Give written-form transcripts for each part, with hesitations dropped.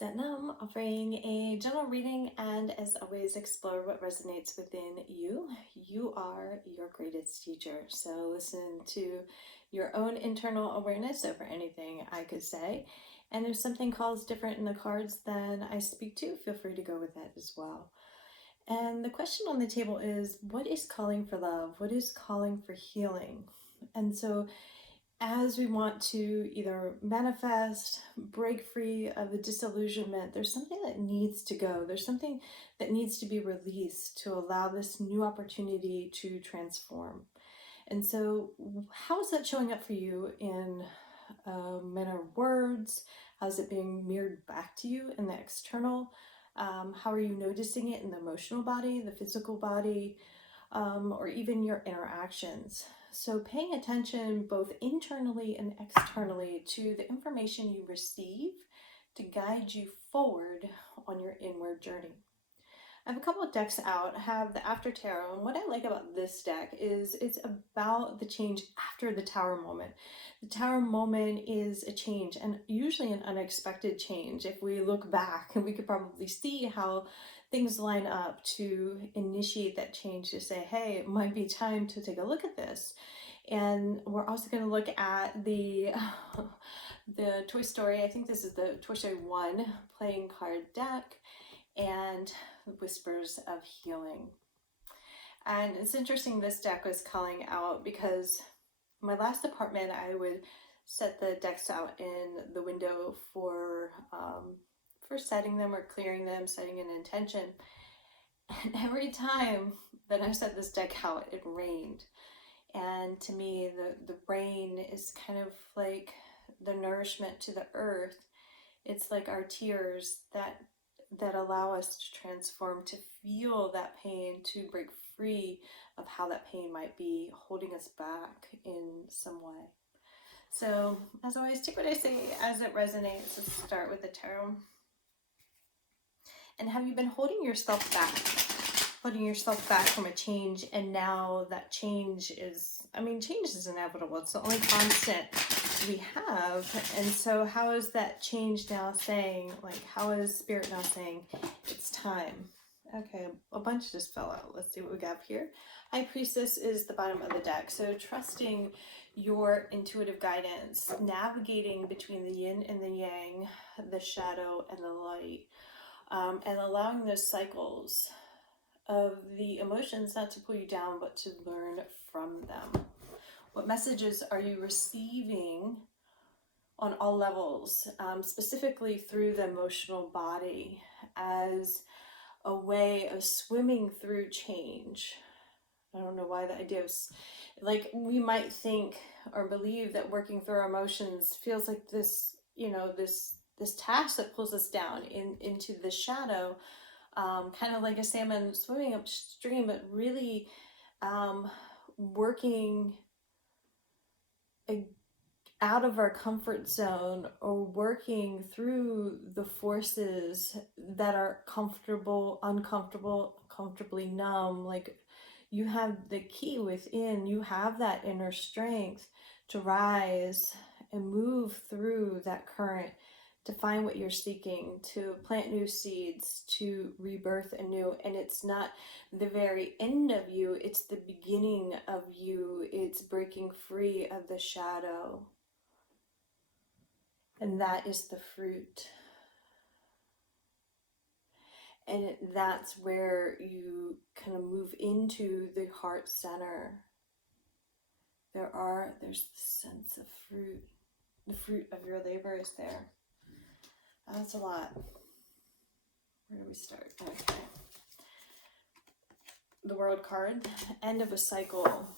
Satnam, offering a general reading and, as always, explore what resonates within you. You are your greatest teacher. So listen to your own internal awareness over anything I could say. And if something calls different in the cards than I speak to, feel free to go with that as well. And the question on the table is, what is calling for love? What is calling for healing? And so as we want to either manifest, break free of the disillusionment, there's something that needs to go. There's something that needs to be released to allow this new opportunity to transform. And so, how is that showing up for you in a manner of words? How's it being mirrored back to you in the external? How are you noticing it in the emotional body, the physical body, or even your interactions? So paying attention both internally and externally to the information you receive to guide you forward on your inward journey. I have a couple of decks out. I have the After Tarot, and what I like about this deck is it's about the change after the Tower moment. The Tower moment is a change, and usually an unexpected change. If we look back, we could probably see how things line up to initiate that change, to say, hey, it might be time to take a look at this. And we're also going to look at the the Toy Story. I think this is the Toy Story 1 playing card deck, and Whispers of Healing. And it's interesting, this deck was calling out because my last apartment, I would set the decks out in the window for setting them or clearing them, setting an intention. And every time that I set this deck out, it rained. And to me, the rain is kind of like the nourishment to the earth. It's like our tears that allow us to transform, to feel that pain, to break free of how that pain might be holding us back in some way. So, as always, take what I say as it resonates. Let's start with the tarot. And have you been holding yourself back? Holding yourself back from a change, and now that change is inevitable. It's the only constant we have. And so how is that change now saying, how is Spirit now saying it's time? Okay, a bunch just fell out. Let's see what we got here. High Priestess is the bottom of the deck. So trusting your intuitive guidance, navigating between the yin and the yang, the shadow and the light, and allowing those cycles of the emotions not to pull you down, but to learn from them. What messages are you receiving on all levels, specifically through the emotional body, as a way of swimming through change? I don't know why the idea of, we might think or believe that working through our emotions feels like this, this task that pulls us down into the shadow, kind of like a salmon swimming upstream, but really working out of our comfort zone, or working through the forces that are comfortable, uncomfortable, comfortably numb. Like, you have the key within, you have that inner strength to rise and move through that current, to find what you're seeking, to plant new seeds, to rebirth anew. And it's not the very end of you, it's the beginning of you. It's breaking free of the shadow. And that is the fruit. And that's where you kind of move into the heart center. There's the sense of fruit. The fruit of your labor is there. That's a lot. Where do we start? Okay. The World card, end of a cycle.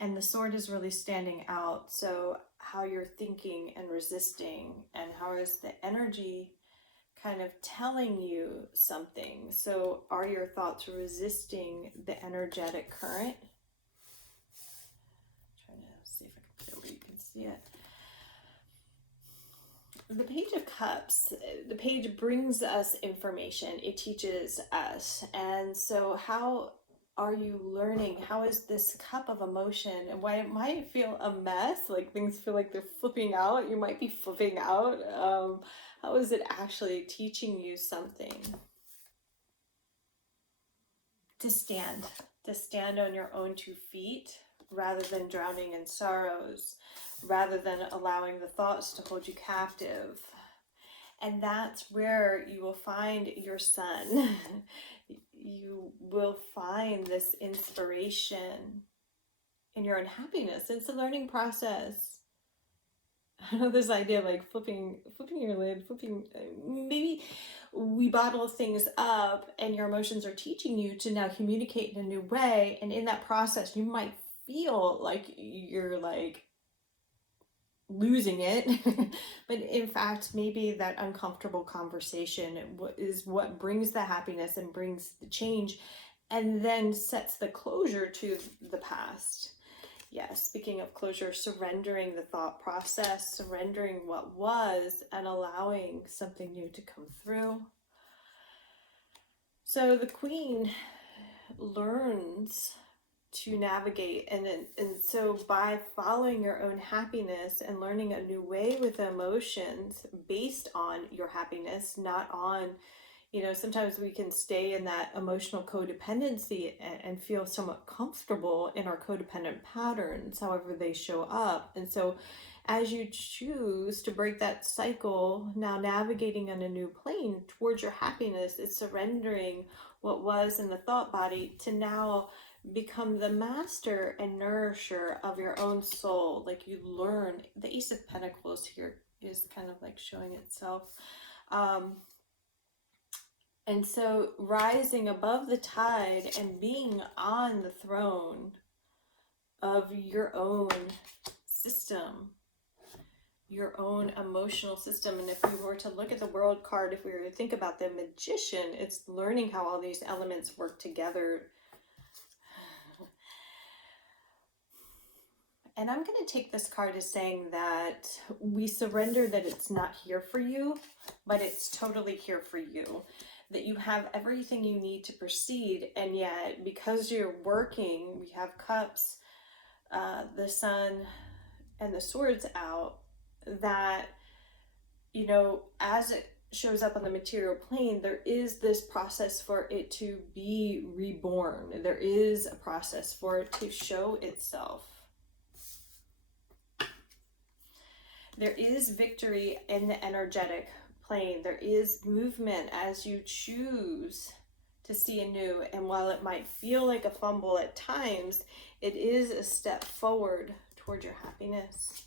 And the sword is really standing out. So how you're thinking and resisting, and how is the energy kind of telling you something? So are your thoughts resisting the energetic current? I'm trying to see if I can put it where you can see it. The Page of Cups, the page brings us information, it teaches us. And so how are you learning? How is this cup of emotion? And why it might feel a mess, like things feel like they're flipping out, you might be flipping out. How is it actually teaching you something? To stand on your own 2 feet rather than drowning in sorrows, rather than allowing the thoughts to hold you captive. And that's where you will find your sun. You will find this inspiration in your own happiness. It's a learning process. I know this idea of like flipping your lid, maybe we bottle things up and your emotions are teaching you to now communicate in a new way. And in that process, you might feel like you're like losing it. But in fact, maybe that uncomfortable conversation is what brings the happiness and brings the change and then sets the closure to the past. Yes, speaking of closure, surrendering the thought process, surrendering what was, and allowing something new to come through. So the queen learns to navigate, and so by following your own happiness and learning a new way with emotions based on your happiness, not on, sometimes we can stay in that emotional codependency and feel somewhat comfortable in our codependent patterns, however they show up. And so as you choose to break that cycle, now navigating on a new plane towards your happiness, it's surrendering what was in the thought body to now become the master and nourisher of your own soul. Like you learn, the Ace of Pentacles here is kind of like showing itself. And so rising above the tide and being on the throne of your own system, your own emotional system. And if we were to look at the World card, if we were to think about the Magician, it's learning how all these elements work together. And I'm going to take this card as saying that we surrender that it's not here for you, but it's totally here for you. That you have everything you need to proceed, and yet because you're working, we have Cups, the Sun, and the Swords out, that, as it shows up on the material plane, there is this process for it to be reborn. There is a process for it to show itself. There is victory in the energetic plane. There is movement as you choose to see anew. And while it might feel like a fumble at times, it is a step forward toward your happiness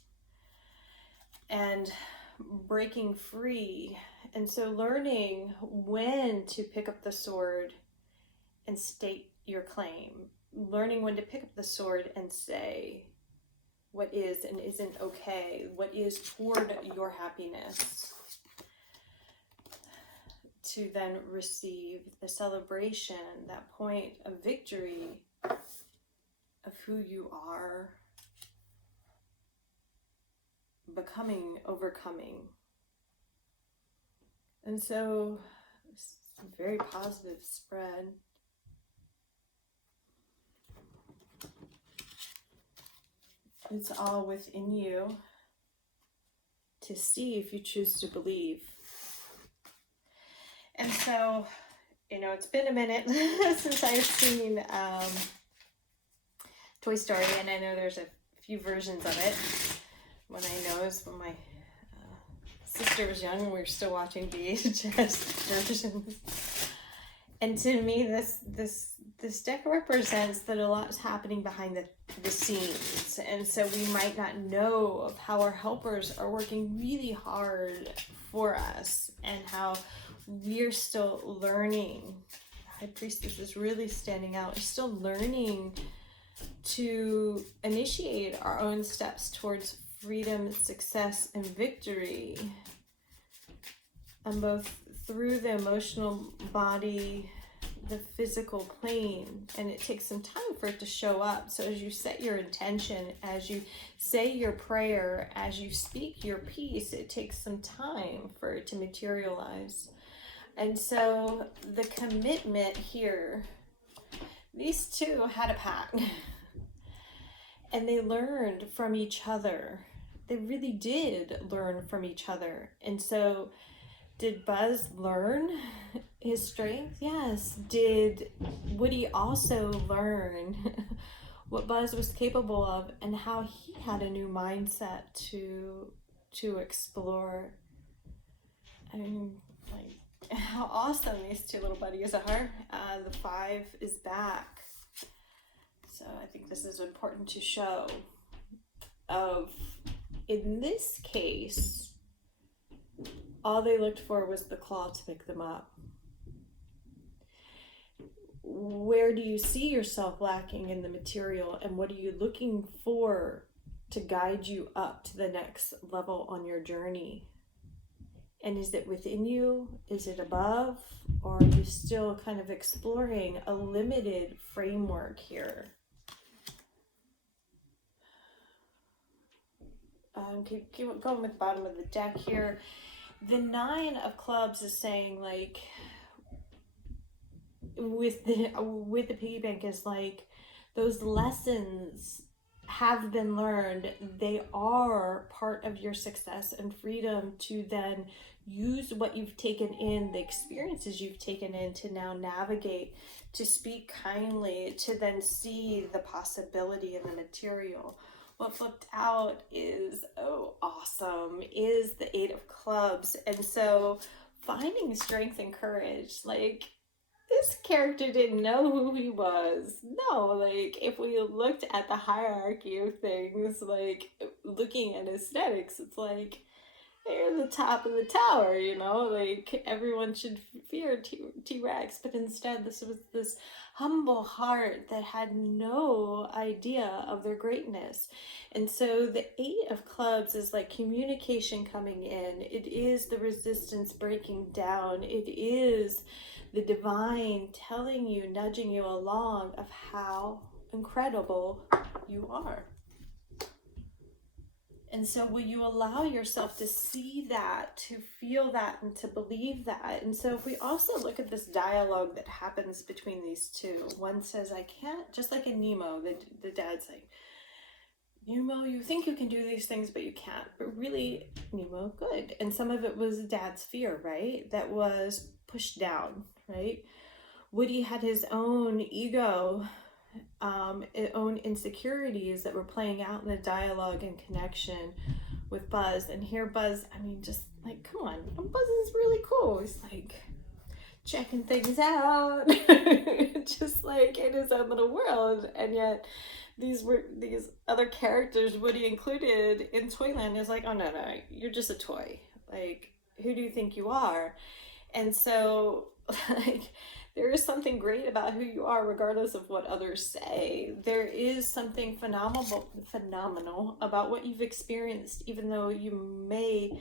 and breaking free. And so learning when to pick up the sword and state your claim. Learning when to pick up the sword and say what is and isn't okay, what is toward your happiness, to then receive the celebration, that point of victory of who you are, becoming, overcoming. And so, it's a very positive spread. It's all within you to see if you choose to believe. And so, it's been a minute since I've seen Toy Story, and I know there's a few versions of it. When my sister was young, we were still watching VHS versions. And to me, this deck represents that a lot is happening behind the scenes. And so we might not know of how our helpers are working really hard for us and how we're still learning. The High Priestess is really standing out. We're still learning to initiate our own steps towards freedom, success, and victory. And both through the emotional body, the physical plane, and it takes some time for it to show up. So as you set your intention, as you say your prayer, as you speak your piece, it takes some time for it to materialize. And so the commitment here, these two had a pact and they learned from each other. They really did learn from each other. And so Did Buzz learn his strength? Yes. Would he also learn what Buzz was capable of and how he had a new mindset to explore? I mean, like, how awesome these two little buddies are. The 5 is back. So I think this is important to show in this case, all they looked for was the claw to pick them up. Where do you see yourself lacking in the material, and what are you looking for to guide you up to the next level on your journey? And is it within you? Is it above? Or are you still kind of exploring a limited framework here? Keep going with the bottom of the deck here. The 9 of clubs is saying, like, with the piggy bank, is like, those lessons have been learned. They are part of your success and freedom to then use what you've taken in, the experiences you've taken in, to now navigate, to speak kindly, to then see the possibility in the material. What flipped out is, oh, awesome, is the 8 of clubs. And so finding strength and courage, like, this character didn't know who he was. No, like, if we looked at the hierarchy of things, like, looking at aesthetics, it's like, they're the top of the tower, you know, like, everyone should fear T-Rex, but instead this was this humble heart that had no idea of their greatness. And so the 8 of clubs is like communication coming in. It is the resistance breaking down. It is the divine telling you, nudging you along of how incredible you are. And so will you allow yourself to see that, to feel that, and to believe that? And so if we also look at this dialogue that happens between these two, one says, I can't, just like in Nemo, the dad's like, Nemo, you think you can do these things, but you can't. But really, Nemo, good. And some of it was dad's fear, right? That was pushed down, right? Woody had his own ego, own insecurities that were playing out in the dialogue and connection with Buzz. And here Buzz, I mean, just like, come on, Buzz is really cool. He's like checking things out, just like in his own little world. And yet these other characters, Woody included, in Toyland, is like, oh no, you're just a toy. Like, who do you think you are? And so, like, there is something great about who you are, regardless of what others say. There is something phenomenal about what you've experienced, even though you may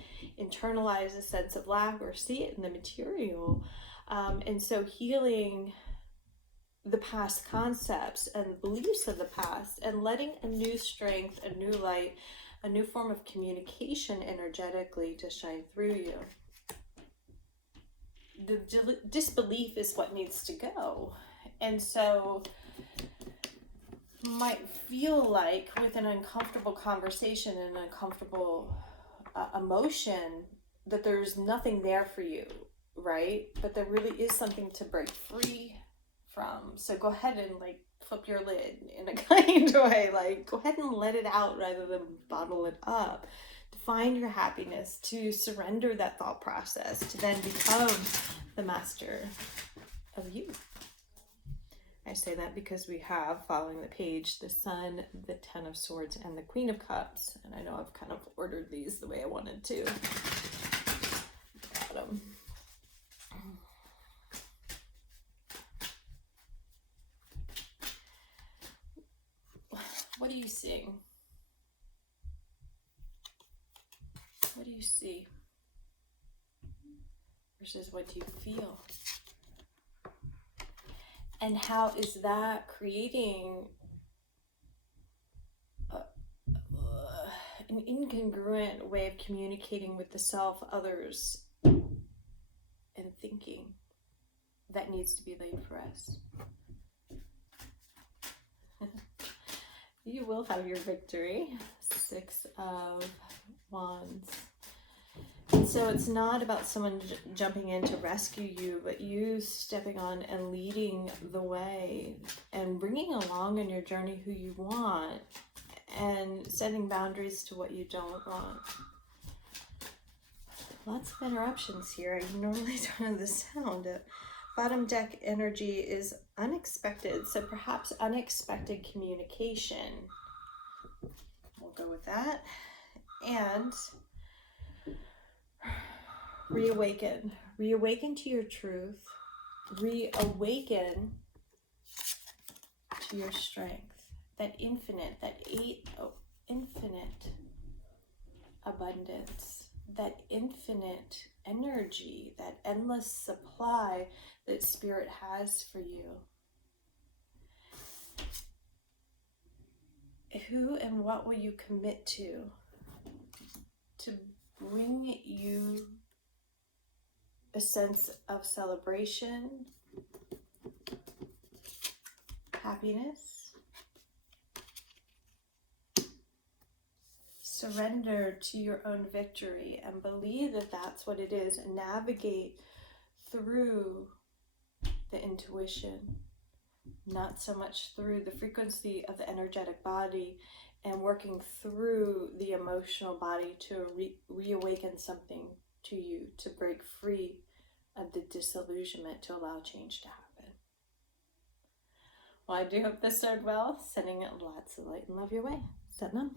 internalize a sense of lack or see it in the material. And so healing the past concepts and beliefs of the past, and letting a new strength, a new light, a new form of communication energetically to shine through you. The disbelief is what needs to go. And so might feel like with an uncomfortable conversation and an uncomfortable emotion that there's nothing there for you, right? But there really is something to break free from. So go ahead and like flip your lid in a kind way, like go ahead and let it out rather than bottle it up. Find your happiness, to surrender that thought process, to then become the master of you. I say that because we have, following the page, the Sun, the 10 of Swords, and the Queen of Cups. And I know I've kind of ordered these the way I wanted to. Bottom. What are you seeing? What do you see versus what do you feel? And how is that creating an incongruent way of communicating with the self, others, and thinking that needs to be laid for us? You will have your victory. 6 of Wands. And so it's not about someone jumping in to rescue you, but you stepping on and leading the way and bringing along in your journey who you want and setting boundaries to what you don't want. Lots of interruptions here. I normally don't have the sound. Bottom deck energy is unexpected, so perhaps unexpected communication. We'll go with that. And reawaken. Reawaken to your truth. Reawaken to your strength. That infinite abundance. That infinite energy. That endless supply that Spirit has for you. Who and what will you commit to bring you a sense of celebration, happiness, surrender to your own victory and believe that that's what it is, and navigate through the intuition, not so much through the frequency of the energetic body and working through the emotional body to reawaken something to you, to break free of the disillusionment, to allow change to happen. Well, I do hope this served well. Sending lots of light and love your way. Satnam.